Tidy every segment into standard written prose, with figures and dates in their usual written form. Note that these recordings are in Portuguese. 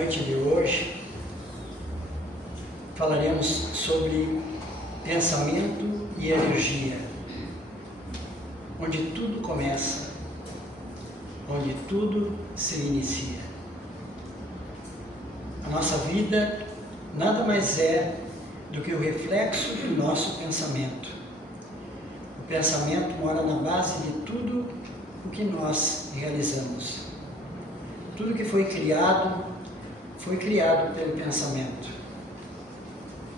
noite de hoje falaremos sobre pensamento e energia, onde tudo começa, onde tudo se inicia. A nossa vida nada mais é do que o reflexo do nosso pensamento. O pensamento mora na base de tudo o que nós realizamos. Tudo que foi criado pelo pensamento.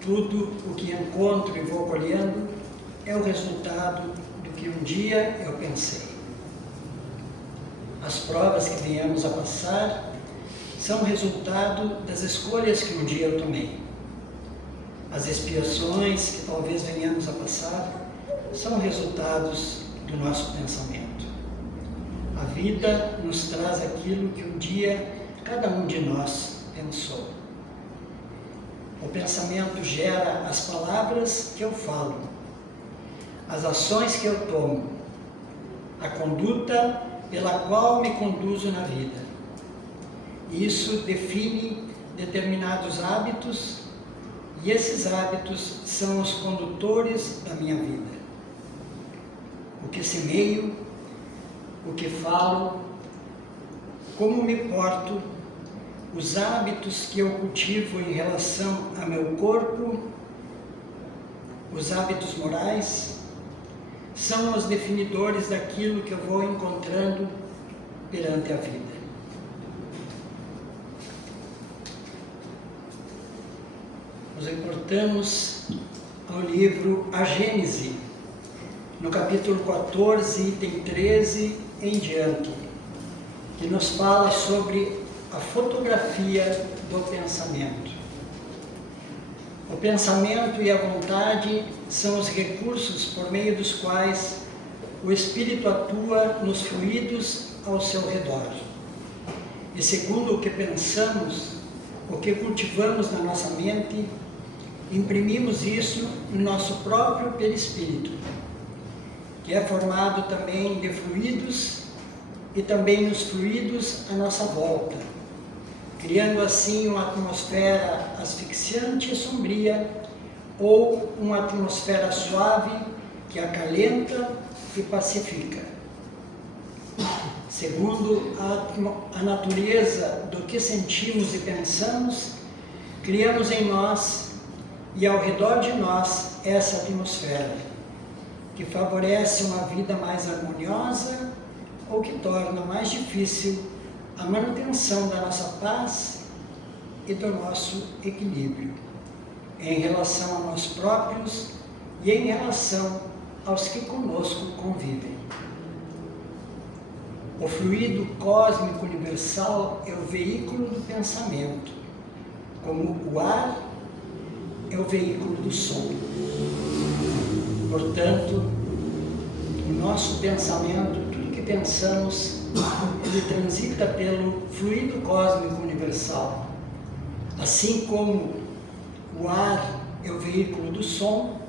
Tudo o que encontro e vou colhendo é o resultado do que um dia eu pensei. As provas que venhamos a passar são resultado das escolhas que um dia eu tomei. As expiações que talvez venhamos a passar são resultados do nosso pensamento. A vida nos traz aquilo que um dia cada um de nós pensou. O pensamento gera as palavras que eu falo, as ações que eu tomo, a conduta pela qual me conduzo na vida. Isso define determinados hábitos e esses hábitos são os condutores da minha vida. O que semeio, o que falo, como me porto, os hábitos que eu cultivo em relação a meu corpo, os hábitos morais, são os definidores daquilo que eu vou encontrando perante a vida. Nos reportamos ao livro A Gênese, no capítulo 14, item 13 em diante, que nos fala sobre a fotografia do pensamento. O pensamento e a vontade são os recursos por meio dos quais o Espírito atua nos fluidos ao seu redor. E segundo o que pensamos, o que cultivamos na nossa mente, imprimimos isso no nosso próprio perispírito, que é formado também de fluidos e também nos fluidos à nossa volta, criando assim uma atmosfera asfixiante e sombria, ou uma atmosfera suave que acalenta e pacifica. Segundo a natureza do que sentimos e pensamos, criamos em nós e ao redor de nós essa atmosfera, que favorece uma vida mais harmoniosa ou que torna mais difícil a manutenção da nossa paz e do nosso equilíbrio, em relação a nós próprios e em relação aos que conosco convivem. O fluido cósmico universal é o veículo do pensamento, como o ar é o veículo do som. Portanto, o nosso pensamento, tudo que pensamos, ele transita pelo fluido cósmico universal. Assim como o ar é o veículo do som,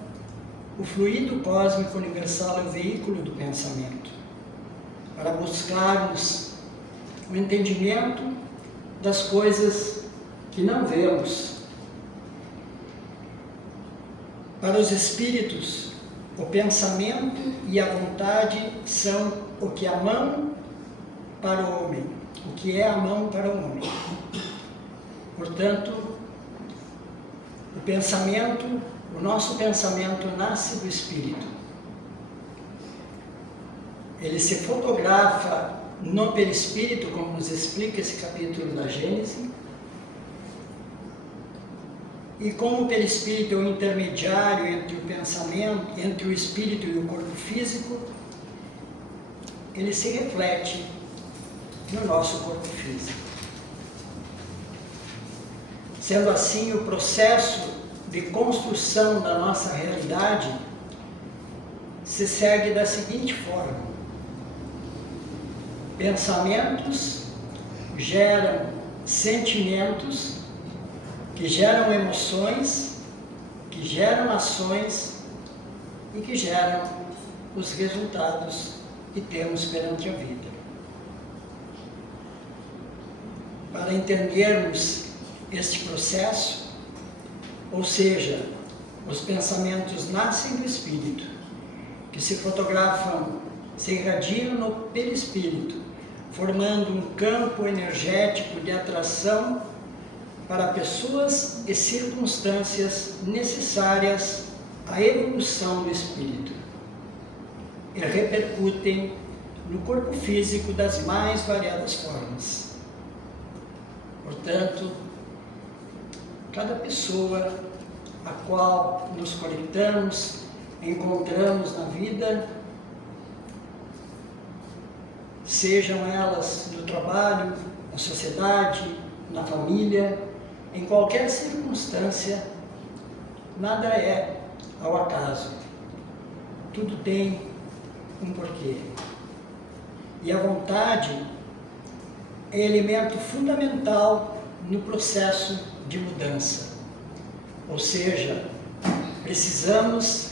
o fluido cósmico universal é o veículo do pensamento, para buscarmos o entendimento das coisas que não vemos. Para os espíritos, o pensamento e a vontade são o que a mão para o homem, o que é a mão para o homem. Portanto, o nosso pensamento nasce do espírito. Ele se fotografa no perispírito, como nos explica esse capítulo da Gênese. E como o perispírito é o intermediário entre o pensamento, entre o espírito e o corpo físico, ele se reflete no nosso corpo físico. Sendo assim, o processo de construção da nossa realidade se segue da seguinte forma: pensamentos geram sentimentos, que geram emoções, que geram ações e que geram os resultados que temos perante a vida. Para entendermos este processo, ou seja, os pensamentos nascem do espírito, que se fotografam, se irradiam no perispírito, formando um campo energético de atração para pessoas e circunstâncias necessárias à evolução do espírito, e repercutem no corpo físico das mais variadas formas. Portanto, cada pessoa a qual nos conectamos, encontramos na vida, sejam elas no trabalho, na sociedade, na família, em qualquer circunstância, nada é ao acaso. Tudo tem um porquê. E a vontade é elemento fundamental no processo de mudança. Ou seja, precisamos,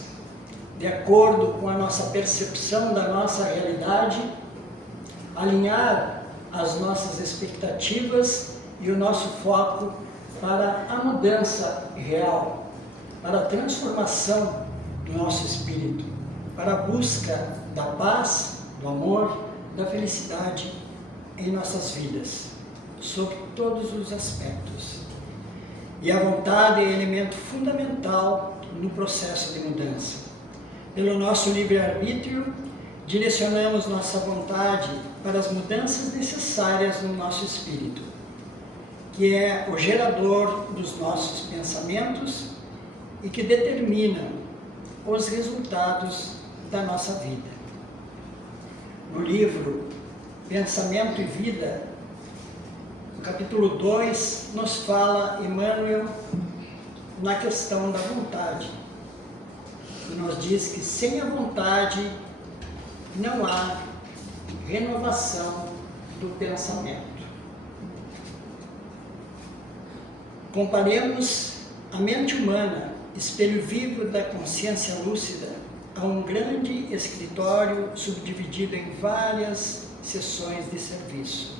de acordo com a nossa percepção da nossa realidade, alinhar as nossas expectativas e o nosso foco para a mudança real, para a transformação do nosso espírito, para a busca da paz, do amor, da felicidade em nossas vidas, sob todos os aspectos. E a vontade é elemento fundamental no processo de mudança. Pelo nosso livre-arbítrio, direcionamos nossa vontade para as mudanças necessárias no nosso espírito, que é o gerador dos nossos pensamentos e que determina os resultados da nossa vida. No livro Pensamento e Vida, no capítulo 2, nos fala Emmanuel na questão da vontade, e nos diz que sem a vontade não há renovação do pensamento. Comparemos a mente humana, espelho vivo da consciência lúcida, a um grande escritório subdividido em várias seções de serviço.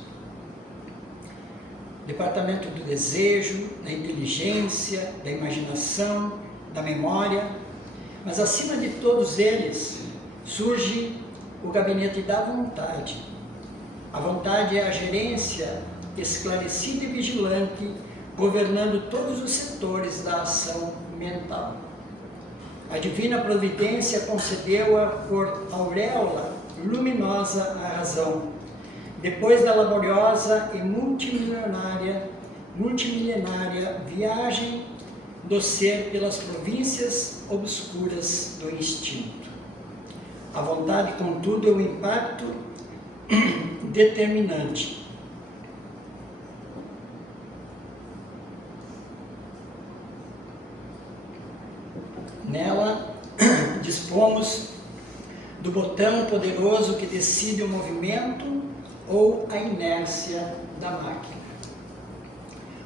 Departamento do desejo, da inteligência, da imaginação, da memória, mas acima de todos eles surge o gabinete da vontade. A vontade é a gerência esclarecida e vigilante, governando todos os setores da ação mental. A divina providência concedeu-a por auréola luminosa à razão, depois da laboriosa e multimilenária viagem do ser pelas províncias obscuras do instinto. A vontade, contudo, é o impacto determinante. Nela, dispomos do botão poderoso que decide o movimento ou a inércia da máquina.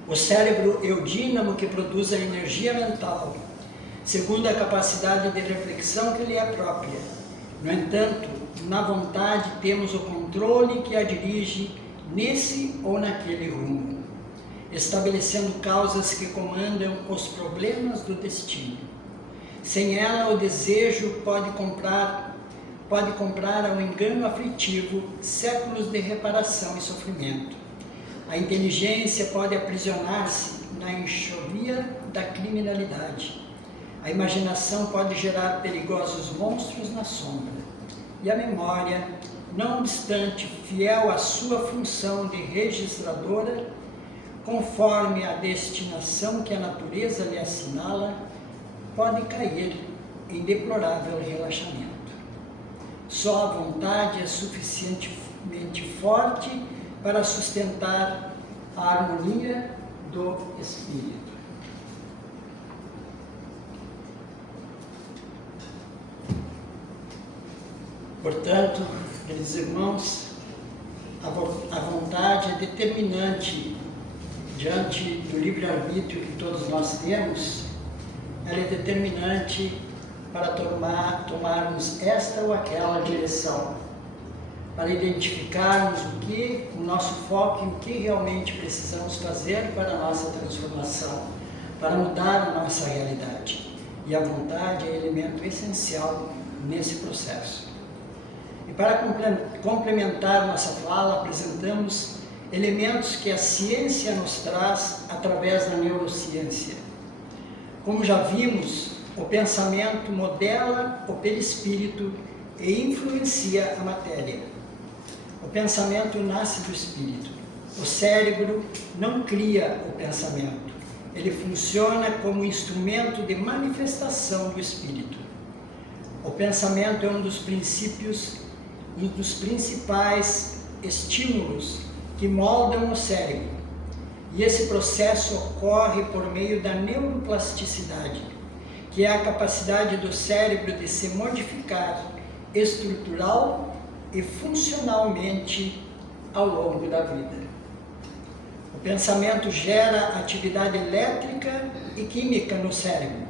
O cérebro é o dínamo que produz a energia mental, segundo a capacidade de reflexão que lhe é própria. No entanto, na vontade temos o controle que a dirige nesse ou naquele rumo, estabelecendo causas que comandam os problemas do destino. Sem ela, o desejo pode comprar ao engano aflitivo séculos de reparação e sofrimento. A inteligência pode aprisionar-se na enxovia da criminalidade. A imaginação pode gerar perigosos monstros na sombra. E a memória, não obstante fiel à sua função de registradora, conforme a destinação que a natureza lhe assinala, pode cair em deplorável relaxamento. Só a vontade é suficientemente forte para sustentar a harmonia do espírito. Portanto, queridos irmãos, a vontade é determinante diante do livre-arbítrio que todos nós temos. Ela é determinante para tomarmos esta ou aquela direção. para identificarmos o nosso foco e o que realmente precisamos fazer para a nossa transformação, para mudar a nossa realidade. E a vontade é elemento essencial nesse processo. E para complementar nossa fala, apresentamos elementos que a ciência nos traz através da neurociência. Como já vimos, o pensamento modela o perispírito e influencia a matéria. O pensamento nasce do espírito. O cérebro não cria o pensamento. Ele funciona como instrumento de manifestação do espírito. O pensamento é um dos princípios e dos principais estímulos que moldam o cérebro. E esse processo ocorre por meio da neuroplasticidade, que é a capacidade do cérebro de se modificar estrutural e funcionalmente ao longo da vida. O pensamento gera atividade elétrica e química no cérebro.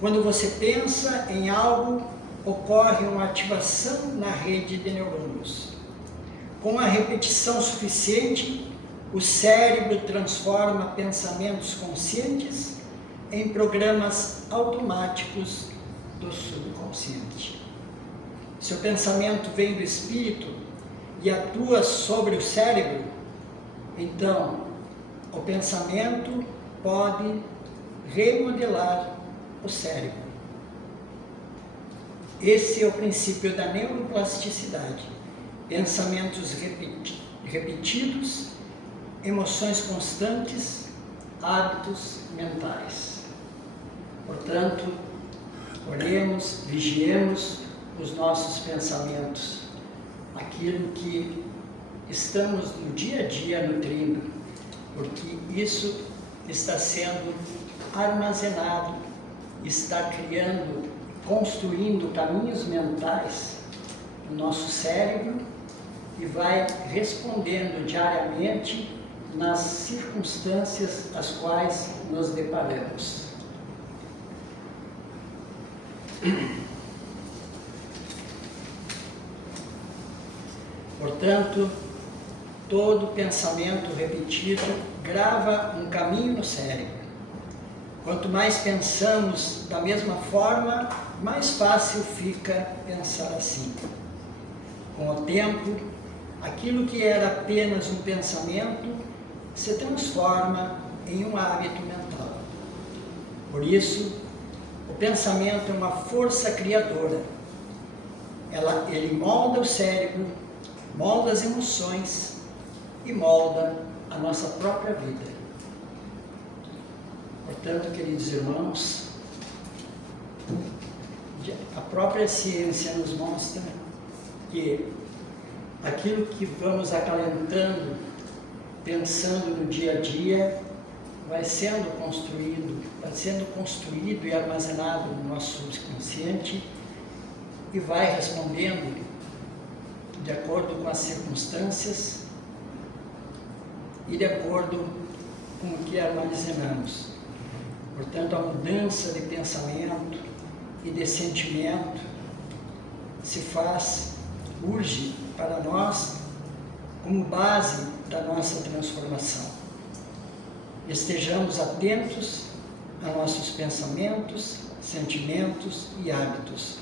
Quando você pensa em algo, ocorre uma ativação na rede de neurônios. Com a repetição suficiente, o cérebro transforma pensamentos conscientes em programas automáticos do subconsciente. Se o pensamento vem do espírito e atua sobre o cérebro, então o pensamento pode remodelar o cérebro. Esse é o princípio da neuroplasticidade. Pensamentos repetidos, emoções constantes, hábitos mentais. Portanto, olhemos, vigiemos os nossos pensamentos, aquilo que estamos no dia a dia nutrindo, porque isso está sendo armazenado, está criando, construindo caminhos mentais no nosso cérebro e vai respondendo diariamente nas circunstâncias às quais nos deparamos. Portanto, todo pensamento repetido grava um caminho no cérebro. Quanto mais pensamos da mesma forma, mais fácil fica pensar assim. Com o tempo, aquilo que era apenas um pensamento se transforma em um hábito mental. Por isso, o pensamento é uma força criadora. Ele molda o cérebro, molda as emoções e molda a nossa própria vida. Portanto, queridos irmãos, a própria ciência nos mostra que aquilo que vamos acalentando, pensando no dia a dia, vai sendo construído e armazenado no nosso subconsciente e vai respondendo de acordo com as circunstâncias e de acordo com o que armazenamos. Portanto, a mudança de pensamento e de sentimento urge para nós como base da nossa transformação. Estejamos atentos a nossos pensamentos, sentimentos e hábitos,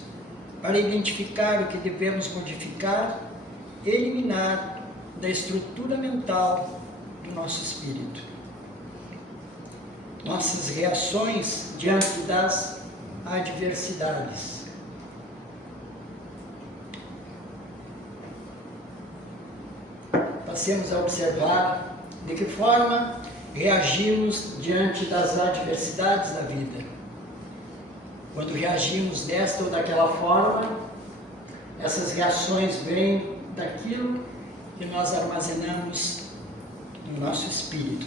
para identificar o que devemos modificar e eliminar da estrutura mental do nosso espírito. Nossas reações diante das adversidades. Passemos a observar de que forma reagimos diante das adversidades da vida. Quando reagimos desta ou daquela forma, essas reações vêm daquilo que nós armazenamos no nosso espírito,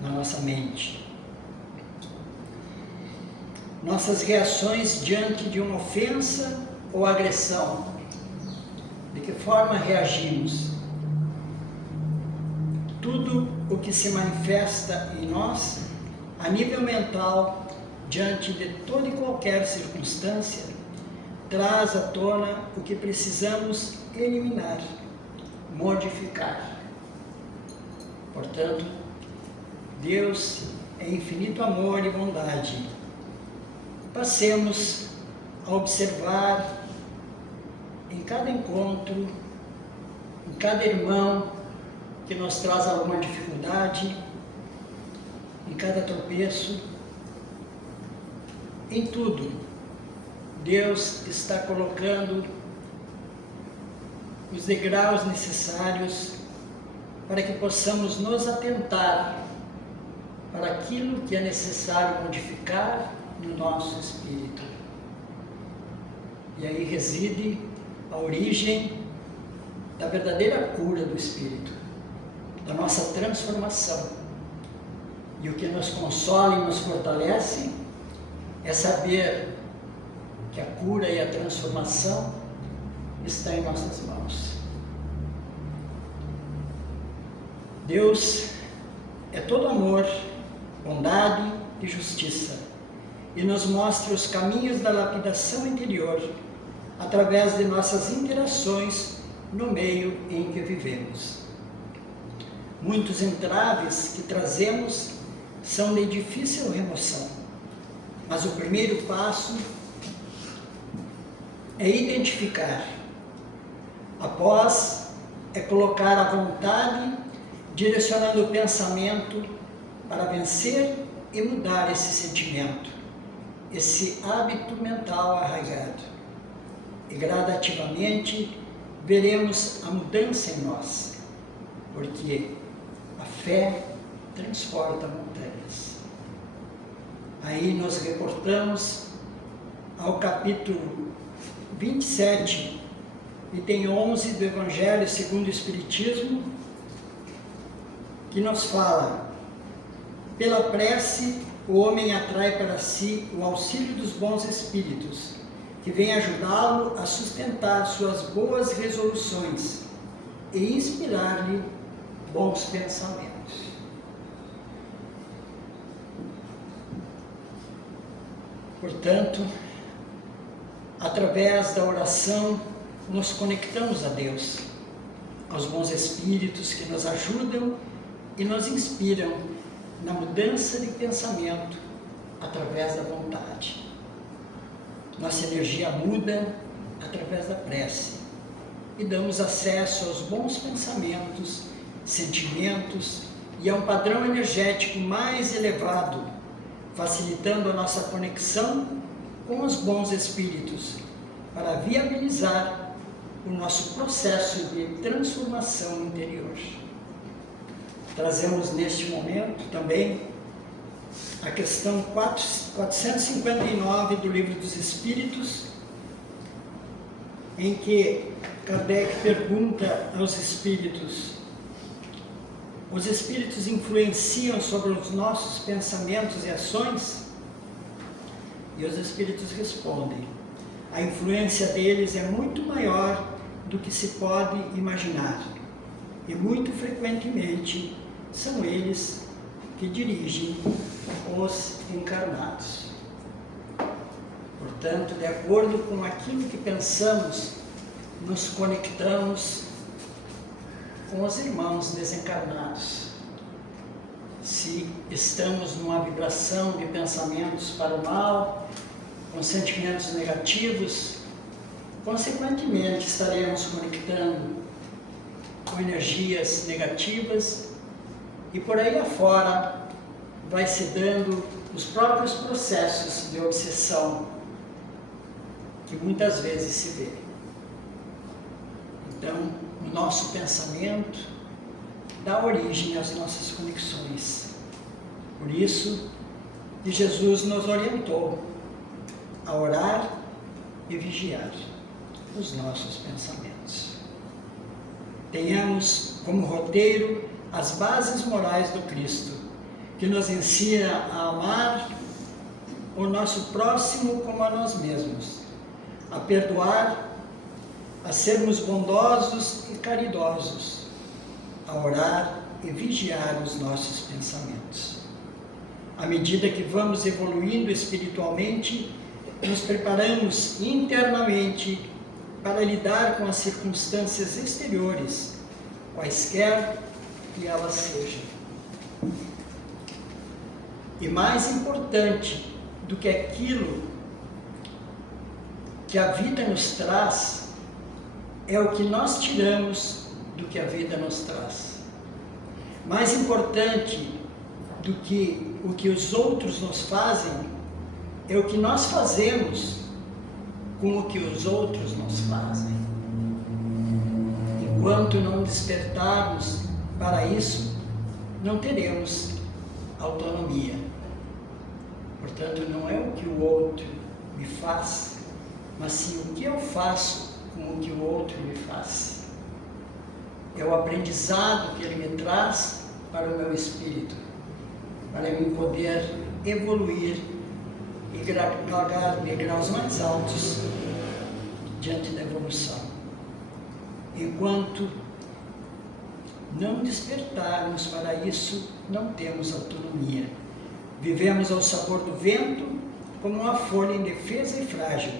na nossa mente. Nossas reações diante de uma ofensa ou agressão. De que forma reagimos? Tudo o que se manifesta em nós, a nível mental, diante de toda e qualquer circunstância, traz à tona o que precisamos eliminar, modificar. Portanto, Deus é infinito amor e bondade. Passemos a observar em cada encontro, em cada irmão que nos traz alguma dificuldade, em cada tropeço, em tudo, Deus está colocando os degraus necessários para que possamos nos atentar para aquilo que é necessário modificar no nosso espírito. E aí reside a origem da verdadeira cura do espírito, da nossa transformação. E o que nos consola e nos fortalece é saber que a cura e a transformação está em nossas mãos. Deus é todo amor, bondade e justiça, e nos mostra os caminhos da lapidação interior através de nossas interações no meio em que vivemos. Muitos entraves que trazemos são de difícil remoção, mas o primeiro passo é identificar. Após, é colocar a vontade, direcionando o pensamento para vencer e mudar esse sentimento, esse hábito mental arraigado. E gradativamente veremos a mudança em nós, porque a fé transporta montanhas. Aí nos reportamos ao capítulo 27, item 11 do Evangelho segundo o Espiritismo, que nos fala: pela prece, o homem atrai para si o auxílio dos bons espíritos, que vem ajudá-lo a sustentar suas boas resoluções e inspirar-lhe bons pensamentos. Portanto, através da oração, nos conectamos a Deus, aos bons espíritos que nos ajudam e nos inspiram na mudança de pensamento através da vontade. Nossa energia muda através da prece e damos acesso aos bons pensamentos, sentimentos e a um padrão energético mais elevado, facilitando a nossa conexão com os bons espíritos para viabilizar o nosso processo de transformação interior. Trazemos neste momento também a questão 459 do Livro dos Espíritos, em que Kardec pergunta aos espíritos: os espíritos influenciam sobre os nossos pensamentos e ações? E os espíritos respondem: a influência deles é muito maior do que se pode imaginar, e muito frequentemente são eles que dirigem os encarnados. Portanto, de acordo com aquilo que pensamos, nos conectamos com os irmãos desencarnados. Se estamos numa vibração de pensamentos para o mal, com sentimentos negativos, consequentemente estaremos conectando com energias negativas, e por aí afora vai se dando os próprios processos de obsessão que muitas vezes se vê. Então, o nosso pensamento dá origem às nossas conexões. Por isso que Jesus nos orientou a orar e vigiar os nossos pensamentos. Tenhamos como roteiro as bases morais do Cristo, que nos ensina a amar o nosso próximo como a nós mesmos, a perdoar, a sermos bondosos e caridosos, a orar e vigiar os nossos pensamentos. À medida que vamos evoluindo espiritualmente, nos preparamos internamente para lidar com as circunstâncias exteriores, quaisquer que elas sejam. E mais importante do que aquilo que a vida nos traz, é o que nós tiramos do que a vida nos traz. Mais importante do que o que os outros nos fazem, é o que nós fazemos com o que os outros nos fazem. Enquanto não despertarmos para isso, não teremos autonomia. Portanto, não é o que o outro me faz, mas sim o que eu faço com o que o outro me faz. É o aprendizado que ele me traz para o meu espírito, para eu poder evoluir e galgar degraus mais altos diante da evolução. Enquanto não despertarmos para isso, não temos autonomia. Vivemos ao sabor do vento, como uma folha indefesa e frágil,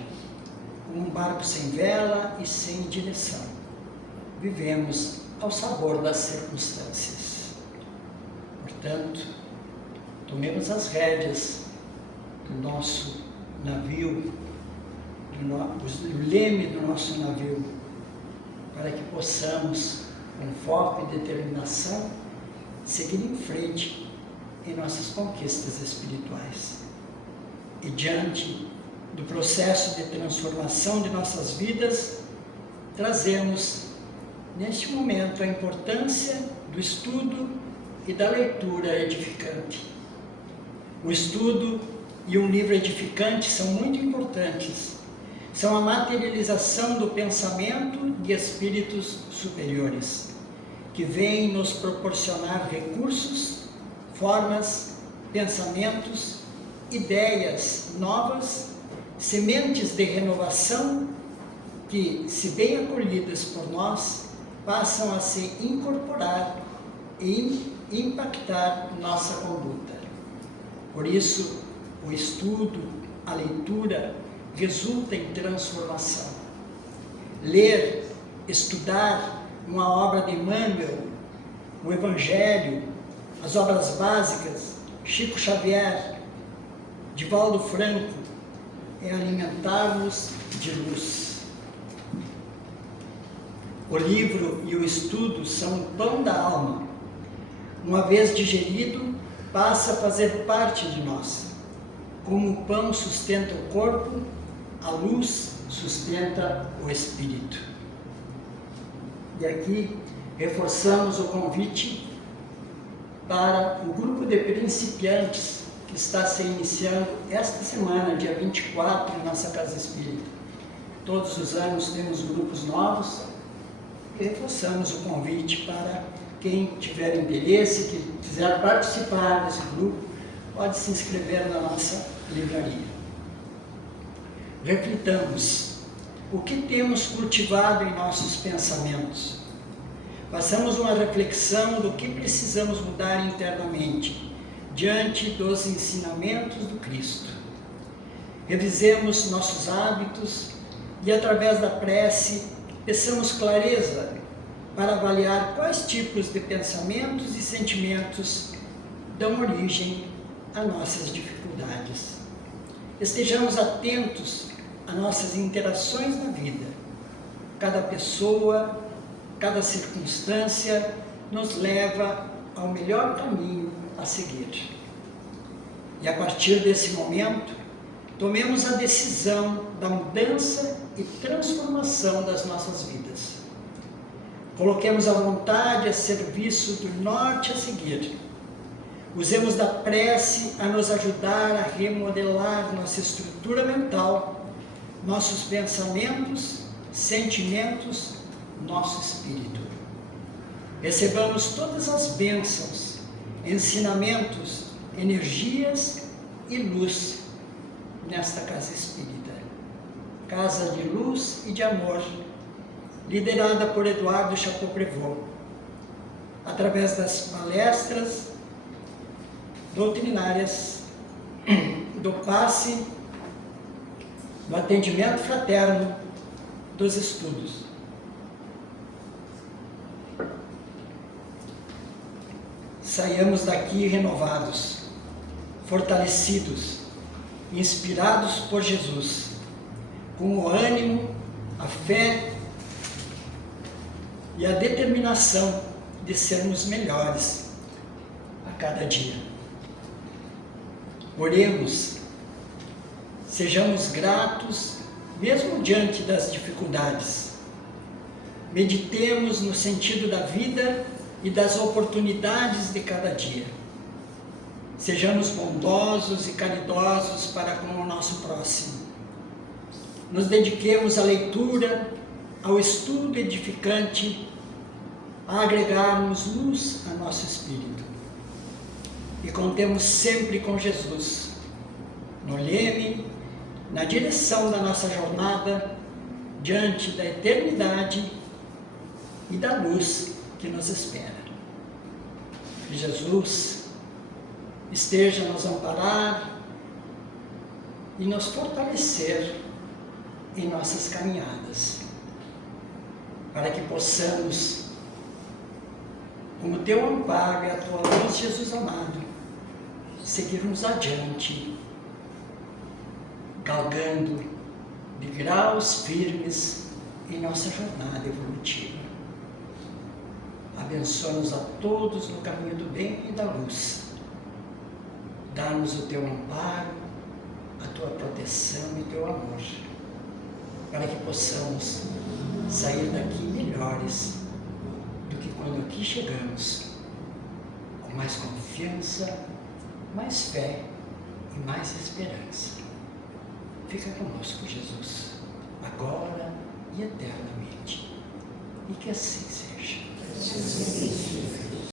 como um barco sem vela e sem direção. Vivemos ao sabor das circunstâncias. Portanto, tomemos as rédeas do nosso navio, do leme do nosso navio, para que possamos, com foco e determinação, seguir em frente em nossas conquistas espirituais. E diante do processo de transformação de nossas vidas, trazemos neste momento a importância do estudo e da leitura edificante. O estudo e um livro edificante são muito importantes. São a materialização do pensamento de espíritos superiores, que vêm nos proporcionar recursos, formas, pensamentos, ideias novas, sementes de renovação que, se bem acolhidas por nós, passam a se incorporar e impactar nossa conduta. Por isso, o estudo, a leitura, resulta em transformação. Ler, estudar uma obra de Emmanuel, o Evangelho, as obras básicas, Chico Xavier, Divaldo Franco, é alimentar-nos de luz. O livro e o estudo são o pão da alma. Uma vez digerido, passa a fazer parte de nós. Como o pão sustenta o corpo, a luz sustenta o espírito. E aqui reforçamos o convite para o grupo de principiantes que está se iniciando esta semana, dia 24, em nossa Casa Espírita. Todos os anos temos grupos novos e reforçamos o convite para quem tiver interesse, que quiser participar desse grupo, pode se inscrever na nossa livraria. Reflitamos o que temos cultivado em nossos pensamentos. Façamos uma reflexão do que precisamos mudar internamente, diante dos ensinamentos do Cristo. Revisemos nossos hábitos e, através da prece, peçamos clareza para avaliar quais tipos de pensamentos e sentimentos dão origem a nossas dificuldades. Estejamos atentos a nossas interações na vida. Cada pessoa, cada circunstância nos leva ao melhor caminho a seguir. E a partir desse momento, tomemos a decisão da mudança e transformação das nossas vidas. Coloquemos a vontade a serviço do norte a seguir. Usemos da prece a nos ajudar a remodelar nossa estrutura mental, nossos pensamentos, sentimentos, nosso espírito. Recebamos todas as bênçãos, ensinamentos, energias e luz nesta Casa Espírita. Casa de luz e de amor, liderada por Eduardo Chateaubriand, através das palestras doutrinárias, do passe, do atendimento fraterno dos estudos. Saiamos daqui renovados, fortalecidos, inspirados por Jesus, com o ânimo, a fé e a determinação de sermos melhores a cada dia. Oremos, sejamos gratos, mesmo diante das dificuldades. Meditemos no sentido da vida e das oportunidades de cada dia. Sejamos bondosos e caridosos para com o nosso próximo. Nos dediquemos à leitura, ao estudo edificante, a agregarmos luz a nosso espírito. E contemos sempre com Jesus, no leme, na direção da nossa jornada, diante da eternidade e da luz que nos espera. Que Jesus esteja a nos amparar e nos fortalecer em nossas caminhadas, para que possamos, com o teu amparo e a tua luz, Jesus amado, seguirmos adiante, galgando de graus firmes em nossa jornada evolutiva. Abençoa-nos a todos no caminho do bem e da luz. Dá-nos o teu amparo, a tua proteção e teu amor, para que possamos sair daqui melhores do que quando aqui chegamos, com mais confiança, mais fé e mais esperança. Fica conosco, Jesus, agora e eternamente. E que assim seja.